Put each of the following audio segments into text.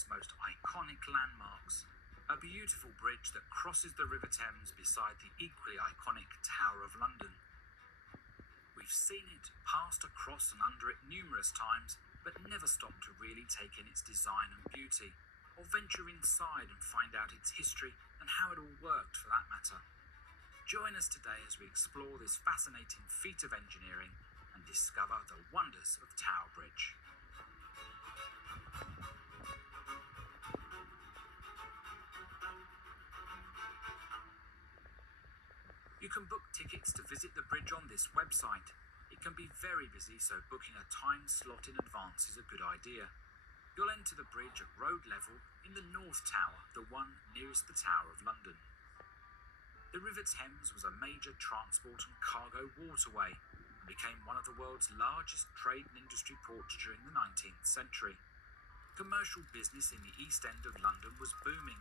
world's most iconic landmarks, a beautiful bridge that crosses the River Thames beside the equally iconic Tower of London. We've seen it, passed across and under it numerous times, but never stopped to really take in its design and beauty, or venture inside and find out its history and how it all worked for that matter. Join us today as we explore this fascinating feat of engineering and discover the wonders of Tower Bridge. You can book tickets to visit the bridge on this website. It can be very busy, so booking a time slot in advance is a good idea. You'll enter the bridge at road level in the North Tower, the one nearest the Tower of London. The River Thames was a major transport and cargo waterway and became one of the world's largest trade and industry ports during the 19th century. Commercial business in the East End of London was booming.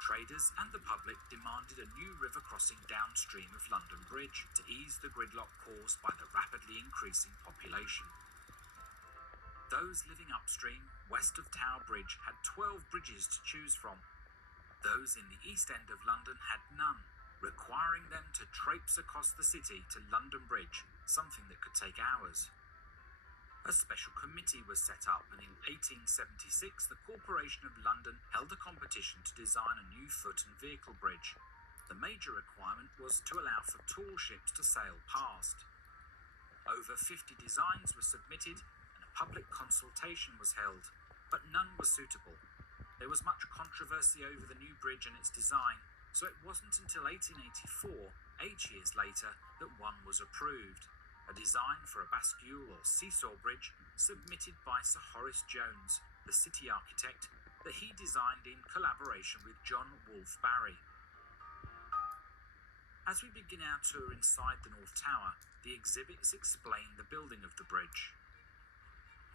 Traders and the public demanded a new river crossing downstream of London Bridge to ease the gridlock caused by the rapidly increasing population. Those living upstream, west of Tower Bridge, had 12 bridges to choose from. Those in the East End of London had none, requiring them to traipse across the city to London Bridge, something that could take hours. A special committee was set up, and in 1876 the Corporation of London held a competition to design a new foot and vehicle bridge. The major requirement was to allow for tall ships to sail past. Over 50 designs were submitted and a public consultation was held, but none was suitable. There was much controversy over the new bridge and its design, so it wasn't until 1884, 8 years later, that one was approved. A design for a bascule or seesaw bridge submitted by Sir Horace Jones, the city architect, that he designed in collaboration with John Wolfe Barry. As we begin our tour inside the North Tower, the exhibits explain the building of the bridge.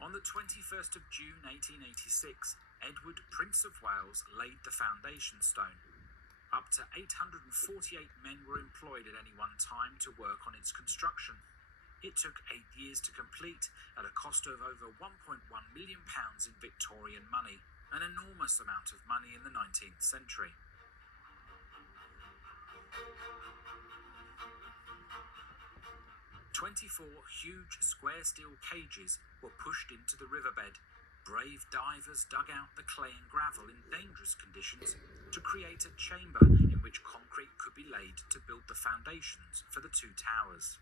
On the 21st of June 1886, Edward, Prince of Wales, laid the foundation stone. Up to 848 men were employed at any one time to work on its construction. It took 8 years to complete at a cost of over £1.1 million in Victorian money, an enormous amount of money in the 19th century. "24 huge square steel cages were pushed into the riverbed. Brave divers dug out the clay and gravel in dangerous conditions to create a chamber in which concrete could be laid to build the foundations for the two towers.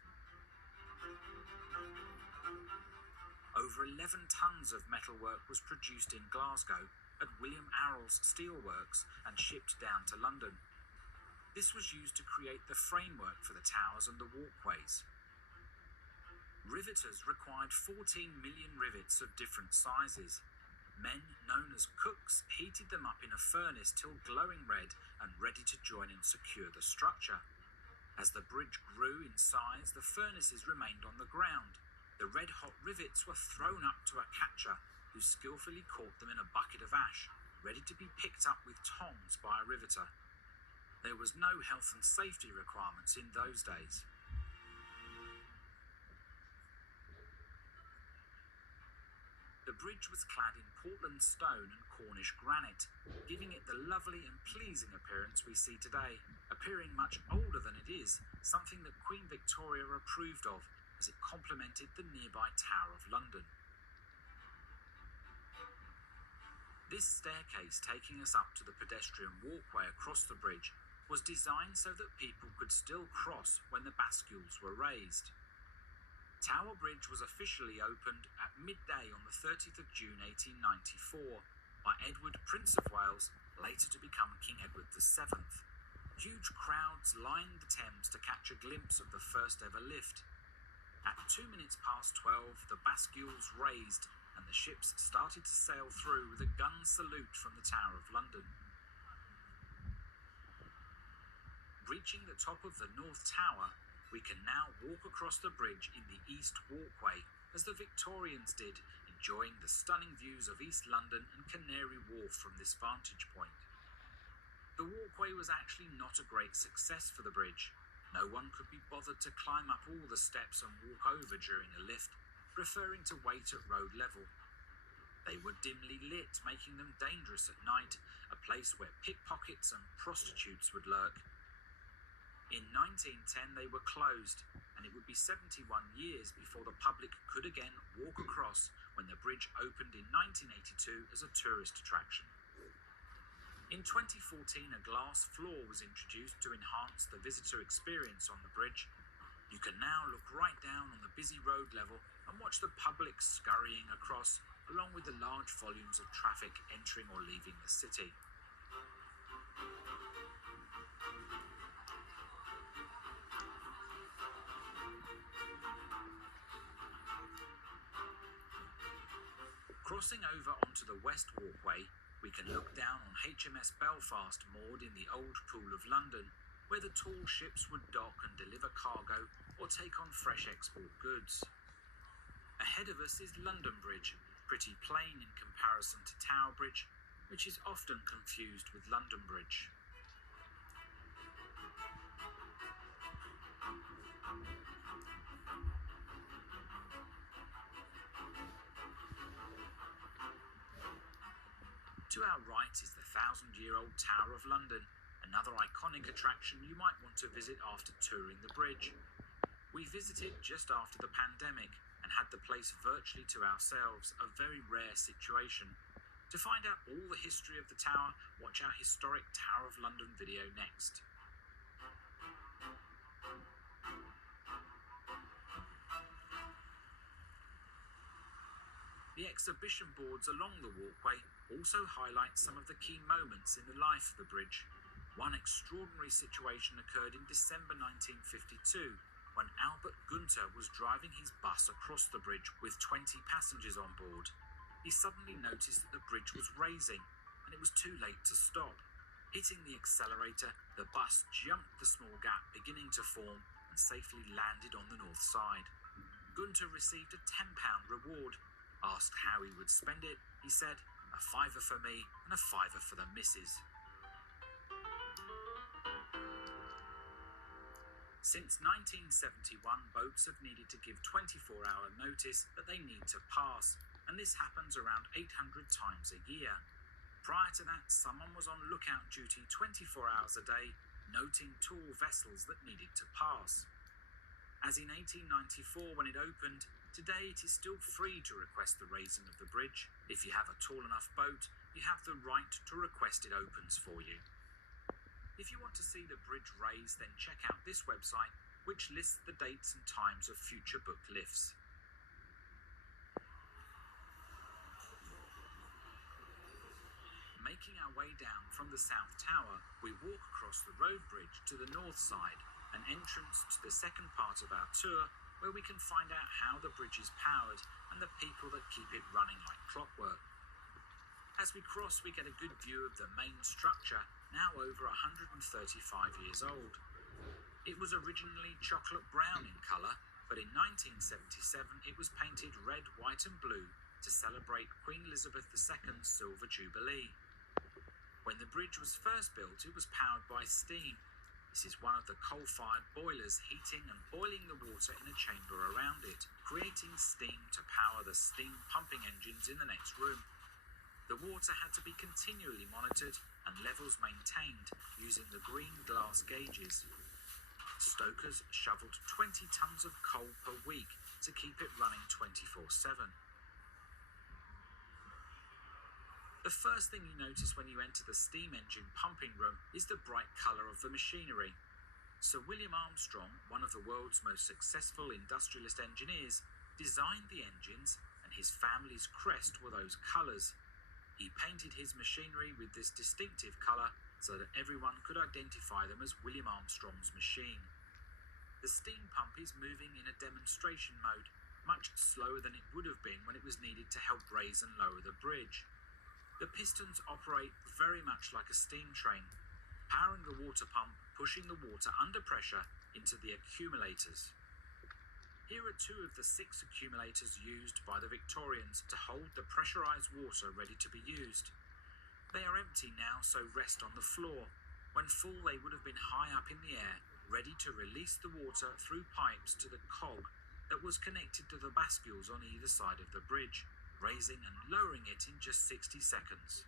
Over 11 tons of metalwork was produced in Glasgow at William Arrol's steelworks and shipped down to London. This was used to create the framework for the towers and the walkways. Riveters required 14 million rivets of different sizes. Men, known as cooks, heated them up in a furnace till glowing red and ready to join and secure the structure. As the bridge grew in size, the furnaces remained on the ground. The red-hot rivets were thrown up to a catcher, who skillfully caught them in a bucket of ash, ready to be picked up with tongs by a riveter. There was no health and safety requirements in those days. The bridge was clad in Portland stone and Cornish granite, giving it the lovely and pleasing appearance we see today, appearing much older than it is, something that Queen Victoria approved of, as it complemented the nearby Tower of London. This staircase taking us up to the pedestrian walkway across the bridge was designed so that people could still cross when the bascules were raised. Tower Bridge was officially opened at midday on the 30th of June 1894 by Edward, Prince of Wales, later to become King Edward VII. Huge crowds lined the Thames to catch a glimpse of the first ever lift. At 2 minutes past 12, the bascules raised and the ships started to sail through with a gun salute from the Tower of London. Reaching the top of the North Tower, we can now walk across the bridge in the East Walkway, as the Victorians did, enjoying the stunning views of East London and Canary Wharf from this vantage point. The walkway was actually not a great success for the bridge. No one could be bothered to climb up all the steps and walk over during a lift, preferring to wait at road level. They were dimly lit, making them dangerous at night, a place where pickpockets and prostitutes would lurk. In 1910 they were closed, and it would be 71 years before the public could again walk across when the bridge opened in 1982 as a tourist attraction. In 2014, a glass floor was introduced to enhance the visitor experience on the bridge. You can now look right down on the busy road level and watch the public scurrying across, along with the large volumes of traffic entering or leaving the city. Crossing over onto the West Walkway, we can look down on HMS Belfast moored in the Old Pool of London, where the tall ships would dock and deliver cargo or take on fresh export goods. Ahead of us is London Bridge, pretty plain in comparison to Tower Bridge, which is often confused with London Bridge. To our right is the 1,000-year-old Tower of London, another iconic attraction you might want to visit after touring the bridge. We visited just after the pandemic and had the place virtually to ourselves, a very rare situation. To find out all the history of the tower, watch our historic Tower of London video next. The exhibition boards along the walkway also highlight some of the key moments in the life of the bridge. One extraordinary situation occurred in December 1952, when Albert Gunther was driving his bus across the bridge with 20 passengers on board. He suddenly noticed that the bridge was raising, and it was too late to stop. Hitting the accelerator, the bus jumped the small gap beginning to form and safely landed on the north side. Gunther received a £10 reward. Asked how he would spend it, he said, "A fiver for me and a fiver for the missus." Since 1971, boats have needed to give 24-hour notice that they need to pass, and this happens around 800 times a year. Prior to that, someone was on lookout duty 24 hours a day, noting tall vessels that needed to pass. As in 1894 when it opened, today it is still free to request the raising of the bridge. If you have a tall enough boat, you have the right to request it opens for you. If you want to see the bridge raised, then check out this website, which lists the dates and times of future booked lifts. Making our way down from the South Tower, we walk across the road bridge to the north side, an entrance to the second part of our tour, where we can find out how the bridge is powered and the people that keep it running like clockwork. As we cross, we get a good view of the main structure, now over 135 years old. It was originally chocolate brown in colour, but in 1977 it was painted red, white and blue to celebrate Queen Elizabeth II's Silver Jubilee. When the bridge was first built, it was powered by steam. This is one of the coal-fired boilers heating and boiling the water in a chamber around it, creating steam to power the steam pumping engines in the next room. The water had to be continually monitored and levels maintained using the green glass gauges. Stokers shoveled 20 tons of coal per week to keep it running 24/7. The first thing you notice when you enter the steam engine pumping room is the bright colour of the machinery. Sir William Armstrong, one of the world's most successful industrialist engineers, designed the engines, and his family's crest were those colours. He painted his machinery with this distinctive colour so that everyone could identify them as William Armstrong's machine. The steam pump is moving in a demonstration mode, much slower than it would have been when it was needed to help raise and lower the bridge. The pistons operate very much like a steam train, powering the water pump, pushing the water under pressure into the accumulators. Here are two of the 6 accumulators used by the Victorians to hold the pressurised water ready to be used. They are empty now, so rest on the floor. When full, they would have been high up in the air, ready to release the water through pipes to the cog that was connected to the bascules on either side of the bridge, raising and lowering it in just 60 seconds.